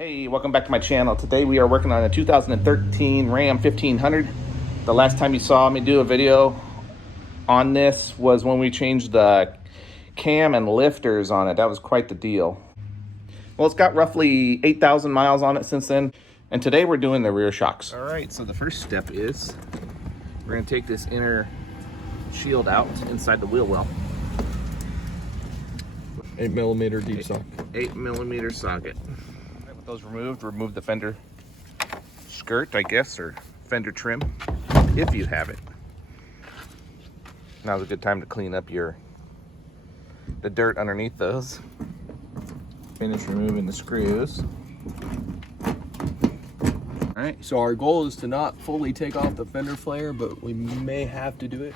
Hey, welcome back to my channel. Today we are working on a 2013 Ram 1500. The last time you saw me do a video on this was when we changed the cam and lifters on it. That was quite the deal. Well, it's got roughly 8,000 miles on it since then, and today we're doing the rear shocks. All right, so the first step is we're gonna take this inner shield out inside the wheel well. 8mm deep socket. 8mm socket. With those removed, remove the fender skirt, I guess, or fender trim, if you have it. Now's a good time to clean up the dirt underneath those. Finish removing the screws. All right, so our goal is to not fully take off the fender flare, but we may have to do it.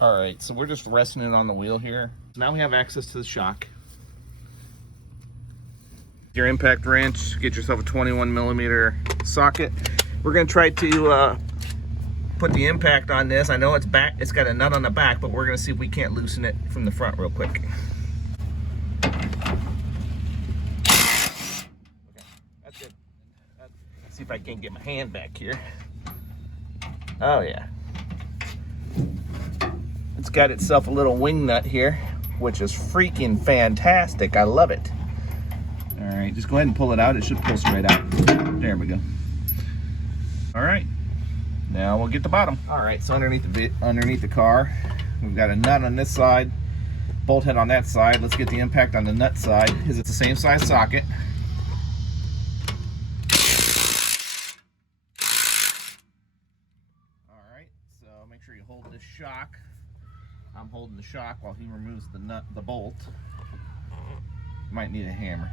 All right, so we're just resting it on the wheel here. So now we have access to the shock. Your impact wrench, get yourself a 21mm socket. We're gonna try to put the impact on this. I know it's got a nut on the back, but we're gonna see if we can't loosen it from the front real quick. Okay, that's good. Let's see if I can get my hand back here. Oh yeah. It's got itself a little wing nut here, which is freaking fantastic. I love it. All right, just go ahead and pull it out. It should pull straight out. There we go. All right, now we'll get the bottom. All right, so underneath the car, we've got a nut on this side, bolt head on that side. Let's get the impact on the nut side. Is it the same size socket? All right, so make sure you hold this shock. I'm holding the shock while he removes the bolt. Might need a hammer.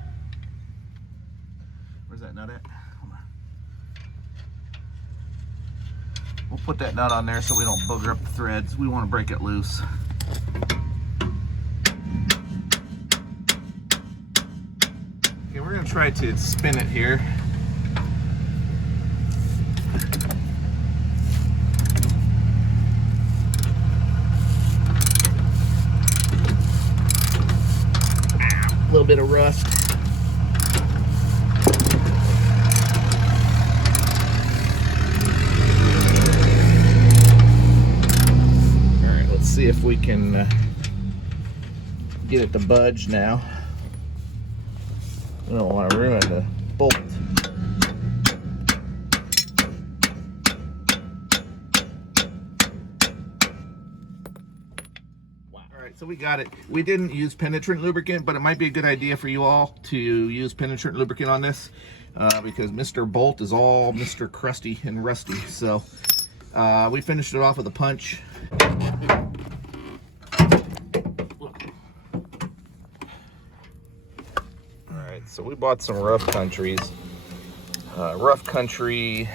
Where's that nut at? Hold on. We'll put that nut on there so we don't booger up the threads. We want to break it loose. Okay, we're going to try to spin it here. A little bit of rust. See if we can get it to budge now. We don't want to ruin the bolt. Wow. All right, so we got it. We didn't use penetrant lubricant, but it might be a good idea for you all to use penetrant lubricant on this because Mr. Bolt is all Mr. Crusty and rusty. So we finished it off with a punch. So we bought some Rough Countries, Rough Country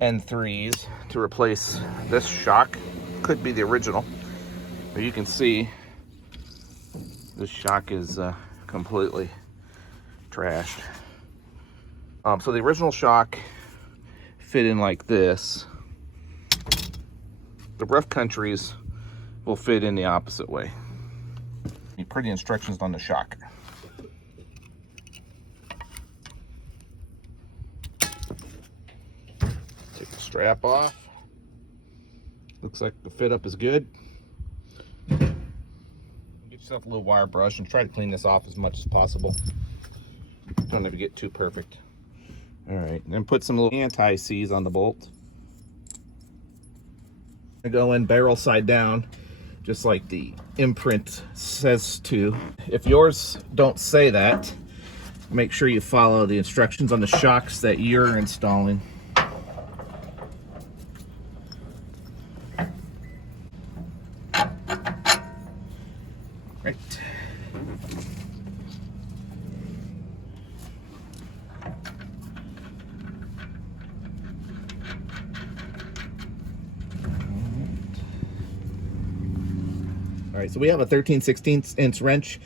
N3s to replace this shock. Could be the original, but you can see this shock is completely trashed. So the original shock fit in like this. The Rough Countries will fit in the opposite way. Pretty instructions on the shock. Take the strap off. Looks like the fit up is good. Get yourself a little wire brush and try to clean this off as much as possible. Don't have to get too perfect. All right, and then put some little anti-seize on the bolt. I go in barrel side down, just like the imprint says to. If yours don't say that, make sure you follow the instructions on the shocks that you're installing. Right. All right, so we have a 13/16 wrench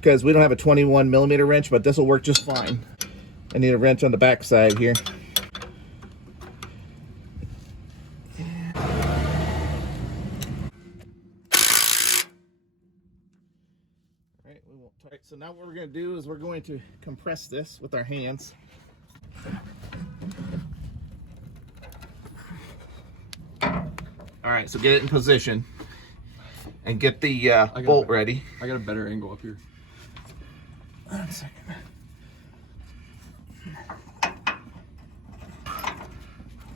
because we don't have a 21mm wrench, but this will work just fine. I need a wrench on the back side here. All right, we won't. All right, so now what we're going to do is we're going to compress this with our hands. All right, so get it in position and get the bolt ready. I got a better angle up here. 1 second.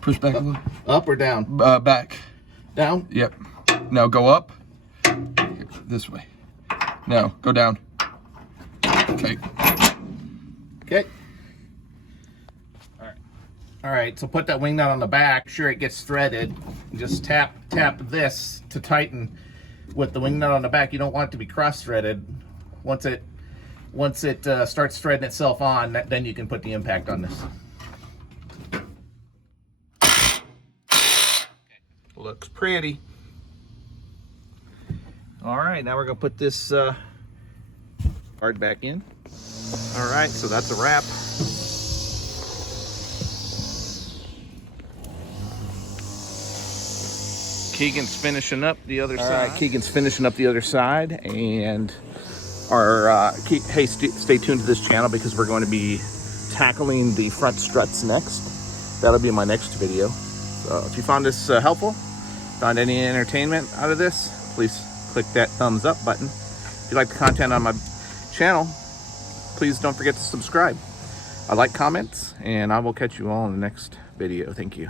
Push back a little. Up or down? Back. Down? Yep. Now go up. This way. Now go down. Okay. Okay. All right, so put that wing nut on the back, sure it gets threaded. Just tap this to tighten with the wing nut on the back. You don't want it to be cross-threaded. Once it starts threading itself on, then you can put the impact on this. Looks pretty. All right, now we're gonna put this card back in. All right, so that's a wrap. Keegan's finishing up the other side. Keegan's finishing up the other side, and our stay tuned to this channel because we're going to be tackling the front struts next. That'll be my next video. So if you found this helpful, found any entertainment out of this, please click that thumbs up button. If you like the content on my channel, please don't forget to subscribe. I like comments, and I will catch you all in the next video. Thank you.